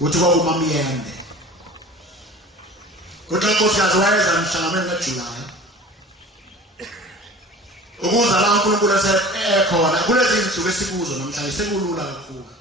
uthi kwakumamiyende uthi inkosikazi wayeza emhlanganweni kaJulayi ukuza la uNkulunkulu ekhona kulezi insuku esikuzo namhlanje sekulula kakhulu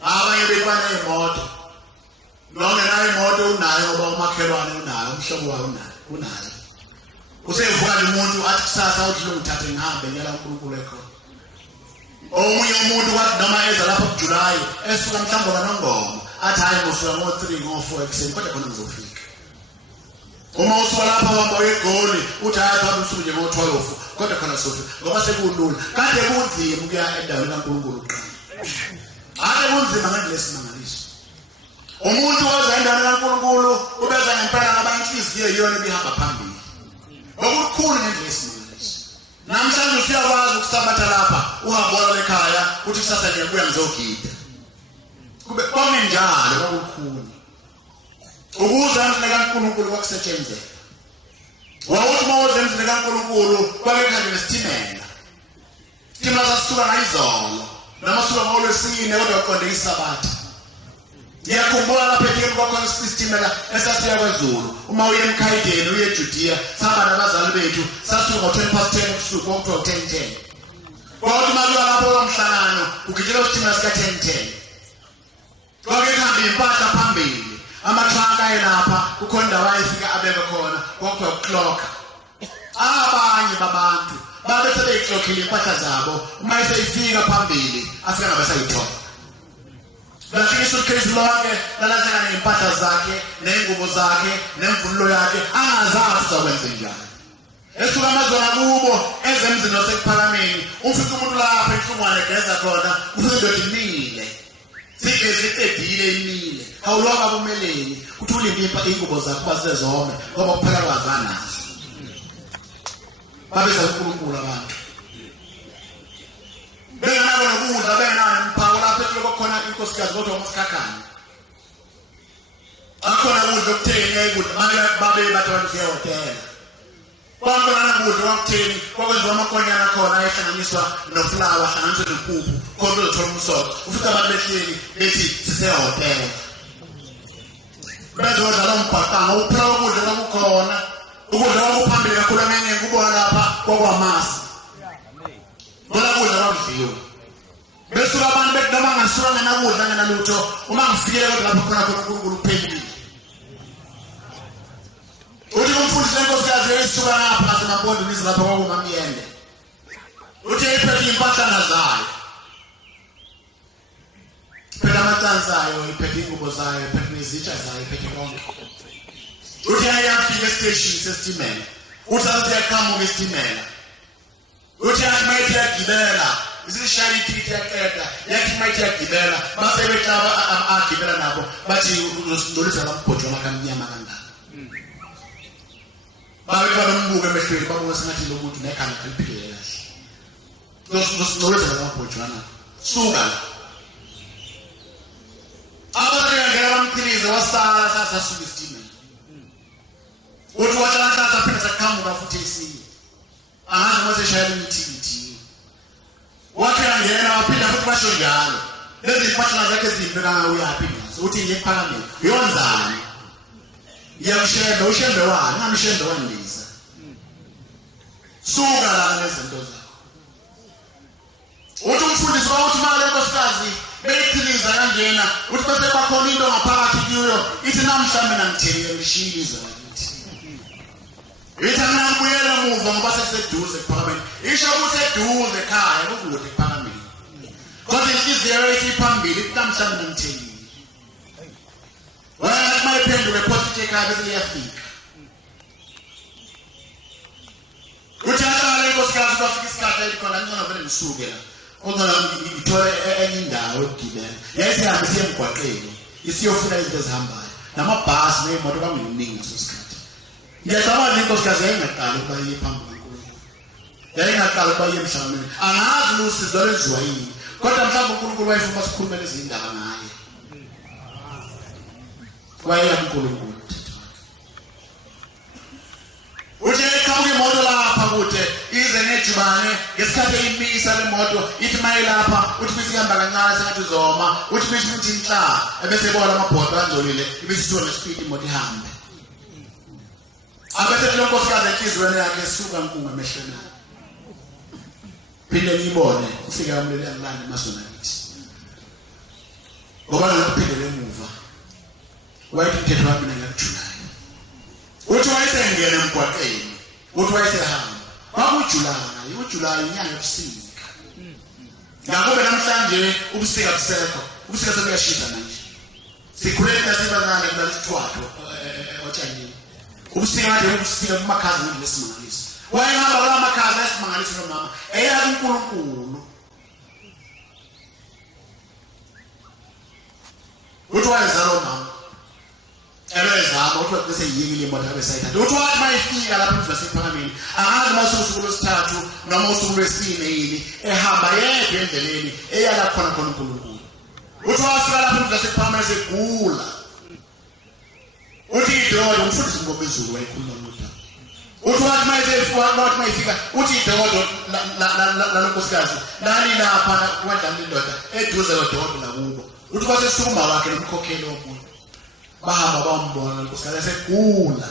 abanye befana imoto noma nayo imoto unayo ngoba umakhelwane unayo umhlobo wayo unayo usevuka umuntu athi kusasa uthi lo ngithathe ngihambe ngiyala uNkulunkulu ekhona omunye umuntu wathi noma eza lapha kuJulayi esuka mhlawumbe kaNongoma athi hayi ngosuka ngo3 ngo4 ekseni kodwa khona ngizofika uma usuka lapha uhamba eGoli uthi hayi abantu usuku nje ngo12 kodwa khona sofi ngoba sekulula kade kunzima ukuya endaweni kaNkulunkulu uqala ade kunzima ngalesimanganiso umuntu oza endaweni kaNkulunkulu ubeza ngempela ngabanhliziyo iyona ebihamba phambili okukhulu ngendlesimanganiso namhlanje usiyakwazi ukusabatha lapha uhamba lekhaya uthi kusasa ngiyabuya ngizogida kube konke njalo okukhulu ukuza emzini kaNkulunkulu kwakusetshenzela wawuthi mawuze emzini kaNkulunkulu kwakukhanje nesithimela sasuka ngayizolo noma suka ngolwesine kodwa uqonde isabatha ngiyakhumbula lapha ekhaya kwakhona isitimela esasiya kwaZulu uma uye eMkhaideni uye eJudiya sahamba nabazali bethu sasuka ngo10:10 ebusuku okuthiwa 10:10 kodwa uma kuya lapho lomhlangano ugijela isitimela sika10:10 kwakehamba impahla phambili amathranka ayelapha kukhona indawo ayifika abeke khona kwakuthiwa uclock abanye babantu babe sebeyiclockile impahla zabo uma iseyifika phambili afika ngabe sayithola bafika isuitcase lonke lalahleka nempahla zakhe nengubo zakhe nemvunulo yakhe angazazi uzakwenza njani esuka amazona kubo ezemzini osekuphakameni ufika umuntu lapha enhlungwane egeza khona ufike indoda imile sigezi edile imile awuloka bumeleni kuthi ulimpa ingubo zakhe basezome ngoba kuphela kwazana nazo babeza uNkulunkulu abantu bengenabo nokudla bengenabo nemphako lapha ehloko khona inkosikazi kodwa umsikhakhane akhona ukudla okutheni ukudla babe bathi abantu siyahotela kwakhona ukudla okutheni kwakwenziwa amakonyana khona ayehlanganiswa noflawa ahlanganiswe nempuphu khona uzothola umsoco ufika abantu behleli bethi sisehotela bezodla lo mbhaqanga uphela ukudla okukhona ukudla okuphambili kakhulu amenye kubona lapha kwakwamasi ngoba kudla kwamdliwa besuka abantu bethi noma ngasuka ngenakudla ngenalutho uma ngifikile kodwa lapho khona uNkulunkulu uphendile uthi umfundisi lenkosikazi eyisuka lapha ngasemapondweni lapha kwakumamiyende uthi iphethe impahla zayo iphethe amacansi ayo iphethe ingubo zayo iphethe nezitsha zayo iphethe konke uthi ayafika estation sesitimela uthi asiyaqhamuka esitimela uthi ayimayithi yagibela isishaya ithikithi yaqeda yathi mayithi yagibela base behlaba agibela nabo bathi uzolisa nababhojwa makamnyama kangaka babe banombuka emehlweni babuka sengathi lo muntu nekhanda liphile kahle uzolisa nababhojwana suka abantu ngeke bamkhilize wasala sasasuka isitimela uthi wahlala phela sakhamuka futhi esinye angazi mase shayela imithilithi wathi angena waphinda futhi basho njalo lezi impahla zakhe zimbeka uyaphi ngazo uthi ngiyephakameni yonzani yamshembe ushembe wani ngamshembe wandiza suka la nezinto zakho uthi umfundisi wathi mali lenkosikazi beyikhiliza kangena uthi bese bakhona into ngaphakathi kuyo ithi namhlanje mina ngithele ngishiliza ithana ngibuyela muva ngoba sekuseduze kuphakameni isho kuseduze ekhaya kukude kuphakameni kodwa inhliziyo isiphambili namhlanje ngithengile wena mayiphenduke positive ekhaya bese iyafika uthi ahlala inkosikazi bafika isikhathi elikhona ngicela vele ngisuke la ongala ngithole enye indawo yokugibela yayisihambise emgwaqeni isiyofuna izinto ezihambayo namabhasi nemoto kwamekuningi ngasosikhathi ngiyacabanga inkosikazi yayingaqali ukuba iye phambi kaNkulunkulu yayingaqali ukuba iye emhlanganweni angazi usizo lenziwa yini kodwa mhlawumbe uNkulunkulu wayefuna sikhulumele izindaba ngaye kwaye uNkulunkulu uthi ekhawuke imoto lapha kude ize ejubane ngesikhathi eyimisa lemoto ithi mayelapha uthi bisihamba kancane sengathi uzoma uthi bisithi inhla ebese bona amabhodo anjolile ibisizona nespeed imoto ihambe abese lo nkosikazi enhlizweni yakhe esuka nkunga emehlweni phinde ngibone ufike amlele angilande masona ngithi ngoba ngikuphindele emuva wayithi mthetho wami ngiyakujulayo uthi wayesengena emgwaqeni uthi wayesehamba kwakujulayo ujulayo inyanga yobusika ngakube namhlanje ubusika busekho ubusika sebuyashisa manje sikhuleka sibancane kulalithwathwa otshani ubusika manje ubusika kumakhazi ngesimangaliso wayehamba la makhazi esimangaliso nomama eya kuNkulunkulu uthi wayezalo mama elezama uthi bese yiyekile imoto abesayithatha uthi wathi mayifika lapha emva sephakameni angazi masuku lwesithathu noma usuku lwesine yini ehamba yedwa endleleni eyala khona uNkulunkulu uthi wafika lapha emva sephakameni segula uthi idodo umfundisi ngobezulu wayikhuluma ngodaba uthi wathi mayifika uthi idodo la nkosikazi lali lapha kwadlala indoda eduze lododo lakubo uthi kwase sukuma wakhe nomkhokheli womuntu bahamba bambona nkosikazi segula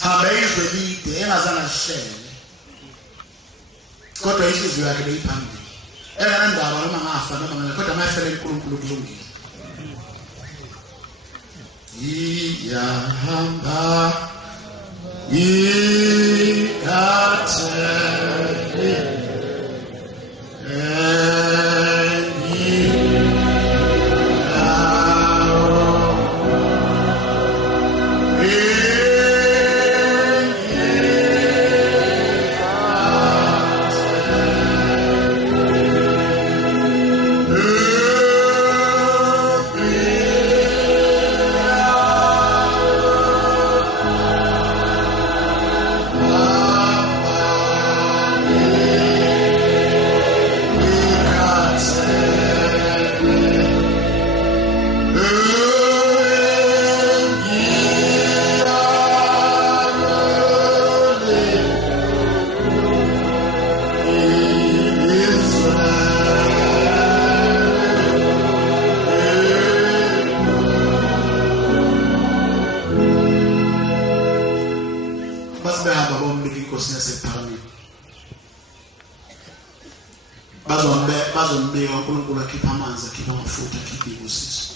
hamba izwe lide engazange lihlele kodwa inhliziyo yakhe beyiphambili enganandaba noma ngafa noma ngene kodwa mayefela uNkulunkulu kulungile iyahamba ikathele bazombeka uNkulunkulu akhipha amanzi akhipha amafutha akhipha ubusiso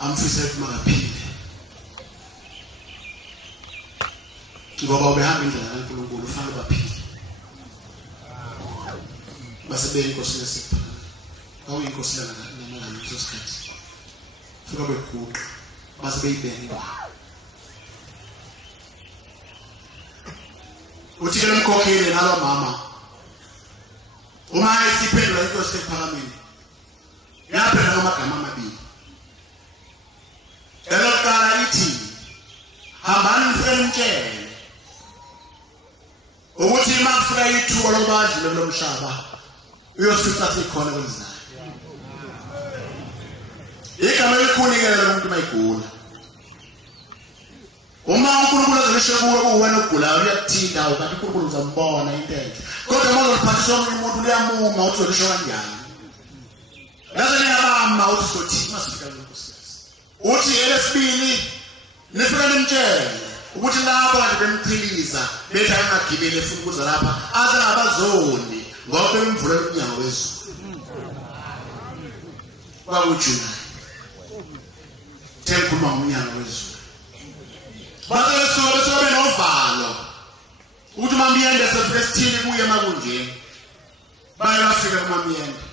amfise kumakaphile ngoba ubehamba indlela kaNkulunkulu ufanele baphile basebeye inkosi yasephakame awuyinkosi lana ngesikhathi fuka bekuqa basebeyibhenga uthi ke umkhokheli nalo mama uma isiphendula inkosi ephakameni yaphendula amagama amabili elokuqala ithi hambani mfemtshele ukuthi makufika ithuba lokubadlula lomhlaba uyosifika sikhona kwenzayo igama elikhunikele lomuntu mayigula uma uNkulunkulu azisho kuwe uwena ogulayo uyakuthinta ukanti uNkulunkulu uzambona intenze kodwa uma uzophathisa omunye umuntu uyamuma uthi uzisho kanjani laze ningabama uthi sothi masifika lonkosikazi uthi elesibili nifika nimtshele ukuthi labo kade bemphiliza bethi ayingagibeli efuna ukuza lapha aze ngabazoni ngoba bemvulela umnyango wezulu kwakuJulayi tenkhuluma ngomnyango wezulu basesobe sobe novalo ukuthi mamiyende sefike sithini kuye makunjeni baye bafika kumamiyende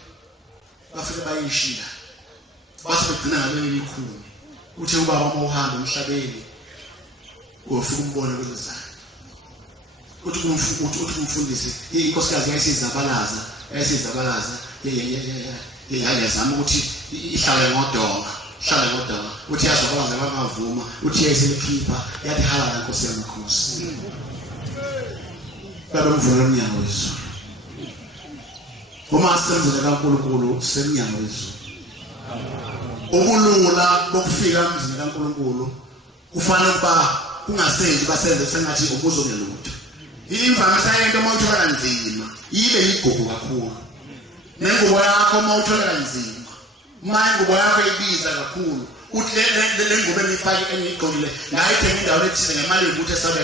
bafike bayishiya basebegcina ngaleli likhulu uthi ubaba uma uhamba emhlabeni ufika umbone kwezayo uthi kumfundisi inkosikazi yayisizabalaza yayazama ukuthi ihlale ngodonga uthi yazokwazi bangavuma uthi yayiselikhipha yathi hala lenkosi yamakhosi babemvula umnyango wezulu uma senzele kaNkulunkulu semnyango wezulu ukulula bokufika emzini kaNkulunkulu kufanele ukuba kungasenzi basenze sengathi umuzo ngelutho imvamisa yento mawuthola kanzima ibe yigugu kakhulu nengubo yakho mawuthola kanzima manje ingubo yakho ibiza kakhulu uthi le ngubo engifake engigqokile ngayithenga indawo ethize ngemali yokuthi esabe